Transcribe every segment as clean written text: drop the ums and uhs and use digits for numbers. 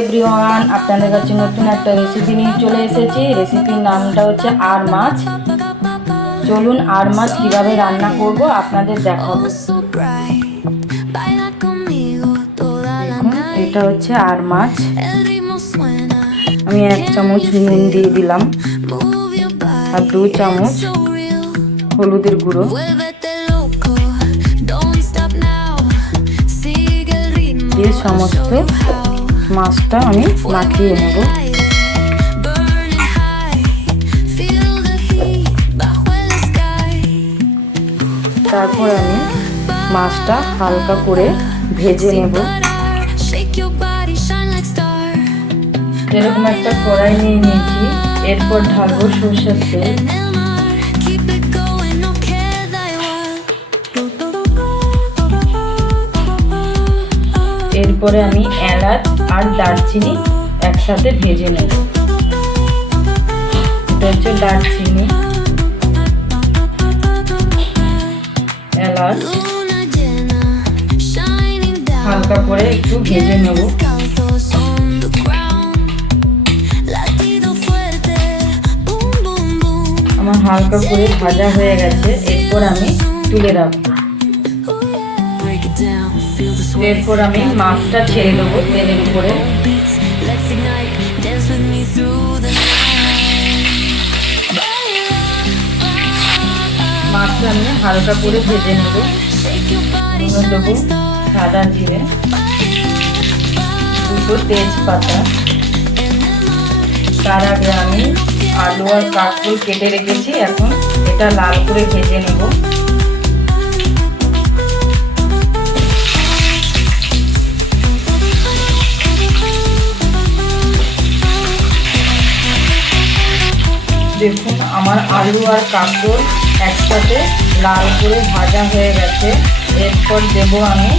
Everyone, আপনাদের কাছে নতুন একটা রেসিপি নিয়ে চলে এসেছি। রেসিপির নামটা হচ্ছে আর মাছ। চলুন আর মাছ কীভাবে রান্না করব আপনাদের দেখাবো। দেখুন, এটা হচ্ছে আর মাছ। আমি 1 চামচ নুন দিয়ে দিলাম আর 2 চামচ হলুদের গুঁড়ো। দিয়ে সমস্ত মাছটা আমি মাখিয়ে নেব। তারপর আমি মাছটা হালকা করে ভেজে নেব। এরকম একটা কড়াই নিয়ে নিয়েছি, এরপর ঢালবো সরষের তেল। এরপরে আমি এলাচ আর দারচিনি একসাথে ভেজে নেব। এটা হচ্ছে দারচিনি, এলাচ হালকা করে একটু ভেজে নেব। আমার হালকা করে ভাজা হয়ে গেছে, এরপর আমি তুলে রাখবো। এরপর আমি মাছটা ছেড়ে দেবো তেলের উপরে। মাছটা আমি হালকা করে ভেজে নেব। দেবো সাদা জিরে, 2 তেজপাতা। তার আগে আমি আলু আর কাঁকরোল কেটে রেখেছি, এখন এটা লাল করে ভেজে নেব। দেখুন, আমার আলু আর কাঁকরোল একসাথে লাল করে ভাজা হয়ে গেছে। এরপর দেব আমি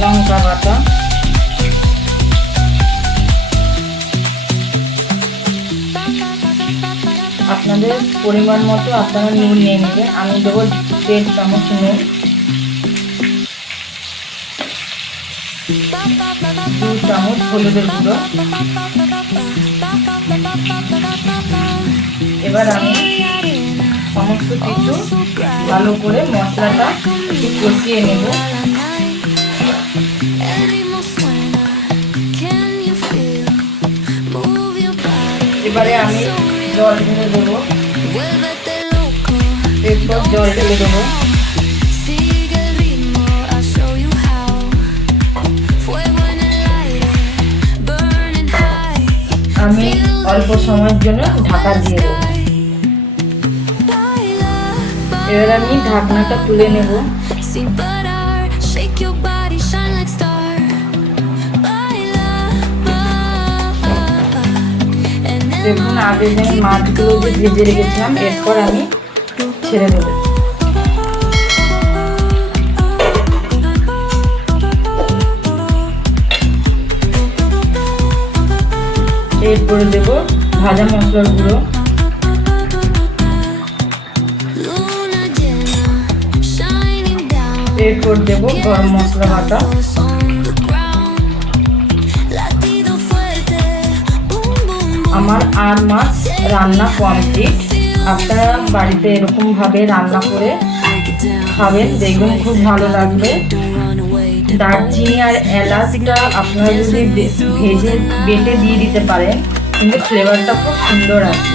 লঙ্কা বাটা, আপনাদের পরিমাণ মতো আপনারা নুন নিয়ে নেবেন। আমি দেবো 1.5 চামচ নুন, 2 চামচ হলুদের গুঁড়ো। এবার আমি সমস্ত কিছু ভালো করে মশলাটা একটু কষিয়ে নেব। এবারে আমি জল ঢেলে দেবো, এরপর জল ঢেলে দেবো। আমি অল্প সময়ের জন্য ঢাকা দিয়ে দেবো। এবার আমি ঢাকনাটা তুলে নেব। দেখুন, আগে যে মাছগুলো যে ভেজে রেখেছিলাম, এরপর আমি ছেড়ে দেব। এরপরে দেব ভাজা মশলার গুঁড়ো, এরপর দেব গরম মশলা বাটা। আমার আর মাছ রান্না কমপ্লিট। আপনারা বাড়িতে এরকমভাবে রান্না করে খাবেন, দেখবেন খুব ভালো লাগবে। দারচিনি আর এলাচটা আপনারা যদি ভেজে বেটে দিয়ে দিতে পারেন, কিন্তু ফ্লেভারটা খুব সুন্দর আছে।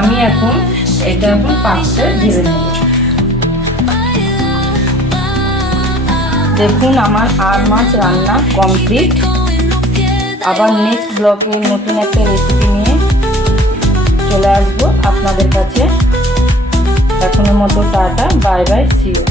আমি এখন এটা পাত্রে ঢেলে নেব। দেখুন, আমার আর মাছ রান্না কমপ্লিট। আবার নেক্সট ব্লগে নতুন একটা রেসিপি নিয়ে চলে আসবো আপনাদের কাছে। এখনের মতো tata, bye bye, see you.